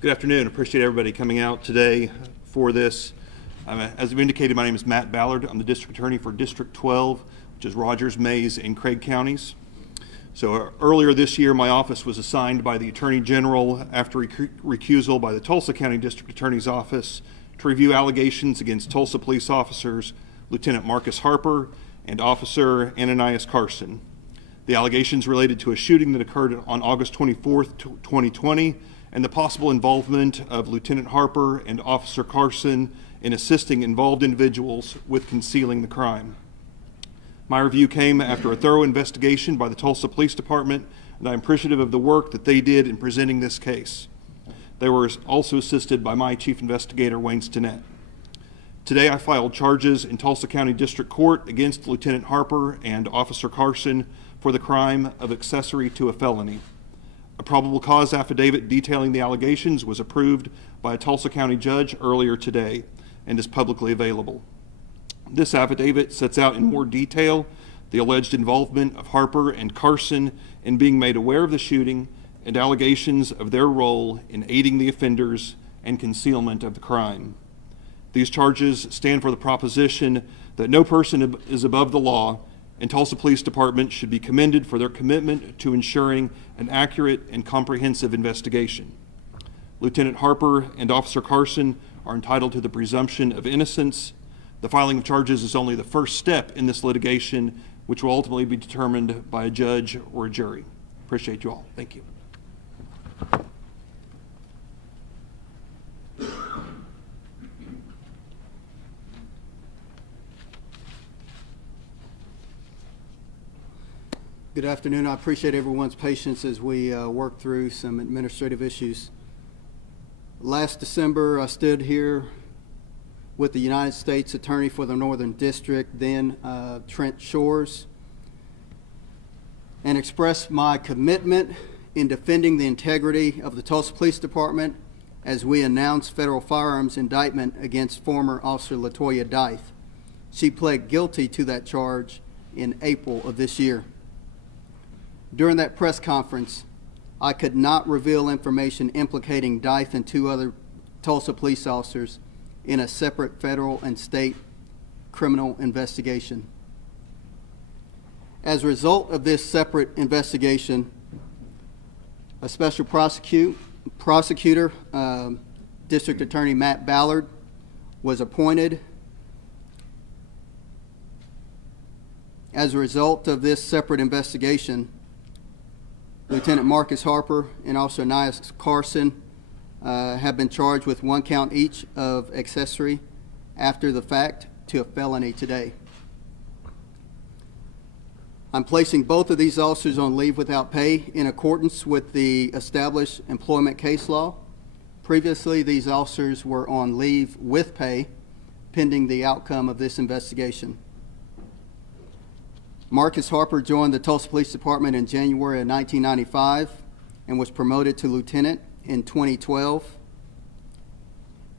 Good afternoon. Appreciate everybody coming out today for this. As we indicated, my name is Matt Ballard. I'm the District Attorney for District 12, which is Rogers, Mays, and Craig counties. So earlier this year, my office was assigned by the Attorney General after recusal by the Tulsa County District Attorney's Office to review allegations against Tulsa police officers Lieutenant Marcus Harper and Officer Ananias Carson. The allegations related to a shooting that occurred on August 24th, 2020, and the possible involvement of Lieutenant Harper and Officer Carson in assisting involved individuals with concealing the crime. My review came after a thorough investigation by the Tulsa Police Department, and I'm appreciative of the work that they did in presenting this case. They were also assisted by my Chief Investigator, Wayne Stinnett. Today I filed charges in Tulsa County District Court against Lieutenant Harper and Officer Carson for the crime of accessory to a felony. A probable cause affidavit detailing the allegations was approved by a Tulsa County judge earlier today and is publicly available. This affidavit sets out in more detail the alleged involvement of Harper and Carson in being made aware of the shooting and allegations of their role in aiding the offenders and concealment of the crime. These charges stand for the proposition that no person is above the law, and Tulsa Police Department should be commended for their commitment to ensuring an accurate and comprehensive investigation. Lieutenant Harper and Officer Carson are entitled to the presumption of innocence. The filing of charges is only the first step in this litigation, which will ultimately be determined by a judge or a jury. Appreciate you all. Thank you. Good afternoon. I appreciate everyone's patience as we work through some administrative issues. Last December, I stood here with the United States Attorney for the Northern District, then Trent Shores, and expressed my commitment in defending the integrity of the Tulsa Police Department as we announced federal firearms indictment against former Officer LaToya Dyth. She pled guilty to that charge in April of this year. During that press conference, I could not reveal information implicating Dyth and two other Tulsa police officers in a separate federal and state criminal investigation. As a result of this separate investigation, a special prosecutor, District Attorney Matt Ballard, was appointed. As a result of this separate investigation, Lieutenant Marcus Harper and Officer Ananias Carson have been charged with one count each of accessory after the fact to a felony today. I'm placing both of these officers on leave without pay in accordance with the established employment case law. Previously, these officers were on leave with pay pending the outcome of this investigation. Marcus Harper joined the Tulsa Police Department in January of 1995 and was promoted to lieutenant in 2012.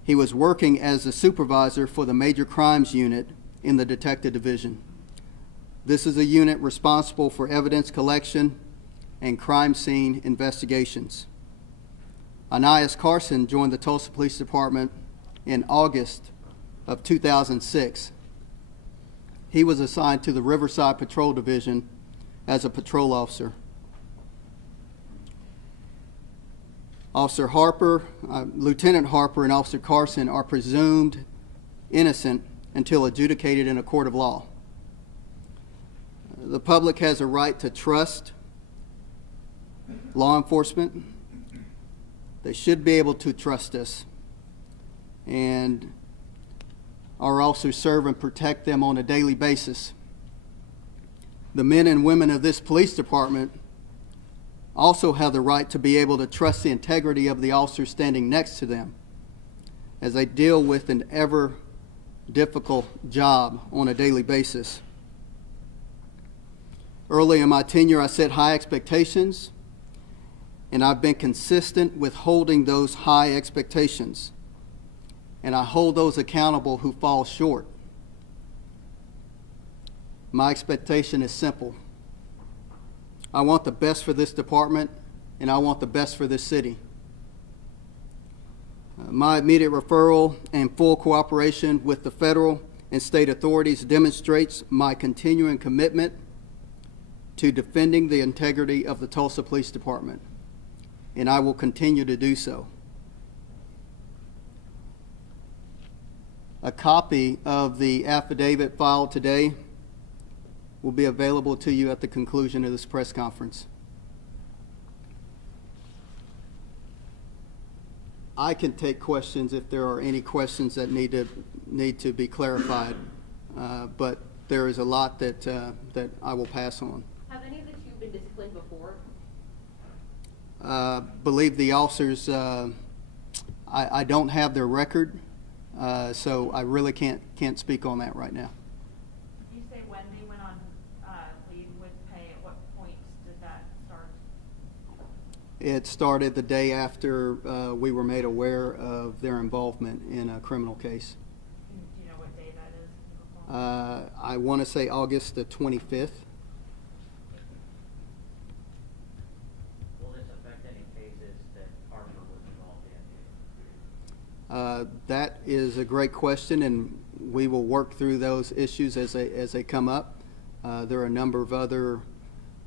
He was working as a supervisor for the Major Crimes Unit in the Detective Division. This is a unit responsible for evidence collection and crime scene investigations. Ananias Carson joined the Tulsa Police Department in August of 2006. He was assigned to the Riverside Patrol Division as a patrol officer. Officer Harper, Lieutenant Harper and Officer Carson are presumed innocent until adjudicated in a court of law. The public has a right to trust law enforcement. They should be able to trust us. And our officers serve and protect them on a daily basis. The men and women of this police department also have the right to be able to trust the integrity of the officers standing next to them as they deal with an ever difficult job on a daily basis. Early in my tenure, I set high expectations, and I've been consistent with holding those high expectations. And I hold those accountable who fall short. My expectation is simple. I want the best for this department, and I want the best for this city. My immediate referral and full cooperation with the federal and state authorities demonstrates my continuing commitment to defending the integrity of the Tulsa Police Department, and I will continue to do so. A copy of the affidavit filed today will be available to you at the conclusion of this press conference. I can take questions if there are any questions that need to be clarified, but there is a lot that I will pass on. Have any of the two been disciplined before? Believe the officers, I don't have their record, so I really can't speak on that right now. You say when they went on leave with pay, at what point did that start? It started the day after we were made aware of their involvement in a criminal case. Do you know what day that is? I want to say August the 25th. Will this affect any cases that Harper was involved in? That is a great question, and we will work through those issues as they come up. There are a number of other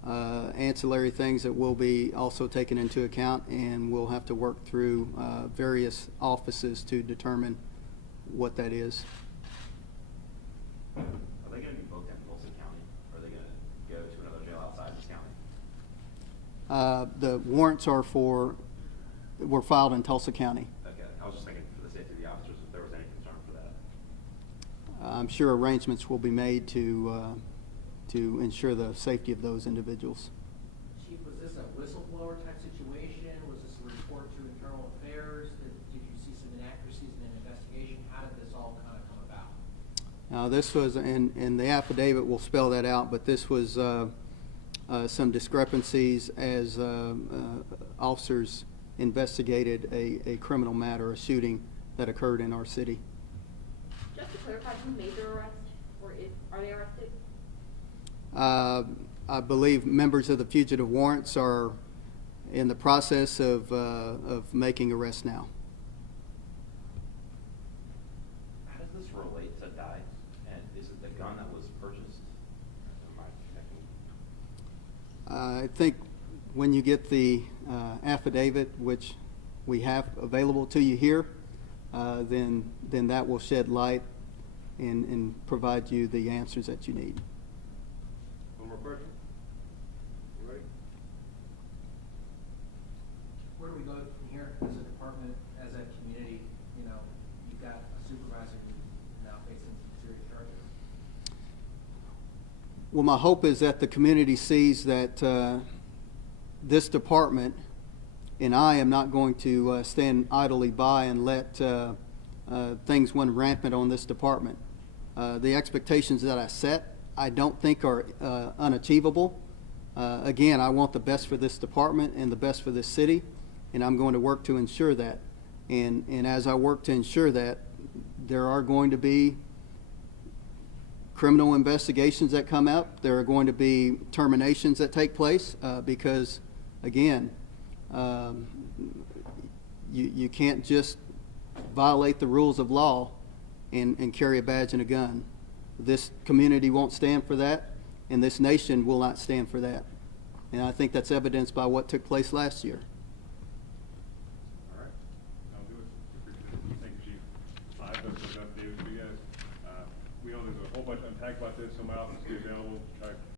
ancillary things that will be also taken into account, and we'll have to work through various offices to determine what that is. Are they going to be booked in Tulsa County, or are they going to go to another jail outside this county? The warrants were filed in Tulsa County. Okay, I was just thinking for the safety of the officers, if there was any concern for that. I'm sure arrangements will be made to ensure the safety of those individuals. Chief, was this a whistleblower type situation? Was this a report to internal affairs? Did you see some inaccuracies in an investigation? How did this all kind of come about? Now, this was, and the affidavit will spell that out, but this was some discrepancies as officers investigated a criminal matter, a shooting that occurred in our city. Just to clarify, who made their arrest, or are they arrested? I believe members of the fugitive warrants are in the process of making arrests now. How does this relate to Dice? And is it the gun that was purchased? Am I connecting? I think when you get the affidavit, which we have available to you here, then that will shed light and provide you the answers that you need. One more question? You ready? Where do we go from here as a department, as a community? You know, you've got a supervisor who's now facing some serious charges. Well, my hope is that the community sees that this department, and I am not going to stand idly by and let things run rampant on this department. The expectations that I set, I don't think are unachievable. Again, I want the best for this department and the best for this city, and I'm going to work to ensure that. And as I work to ensure that, there are going to be criminal investigations that come up. There are going to be terminations that take place because, again, you can't just violate the rules of law and carry a badge and a gun. This community won't stand for that, and this nation will not stand for that. And I think that's evidenced by what took place last year. All right, I'll do it. Appreciate it. Thank you, Chief. I have those updates for you guys. We know there's a whole bunch unpacked about this, so my office will be available to try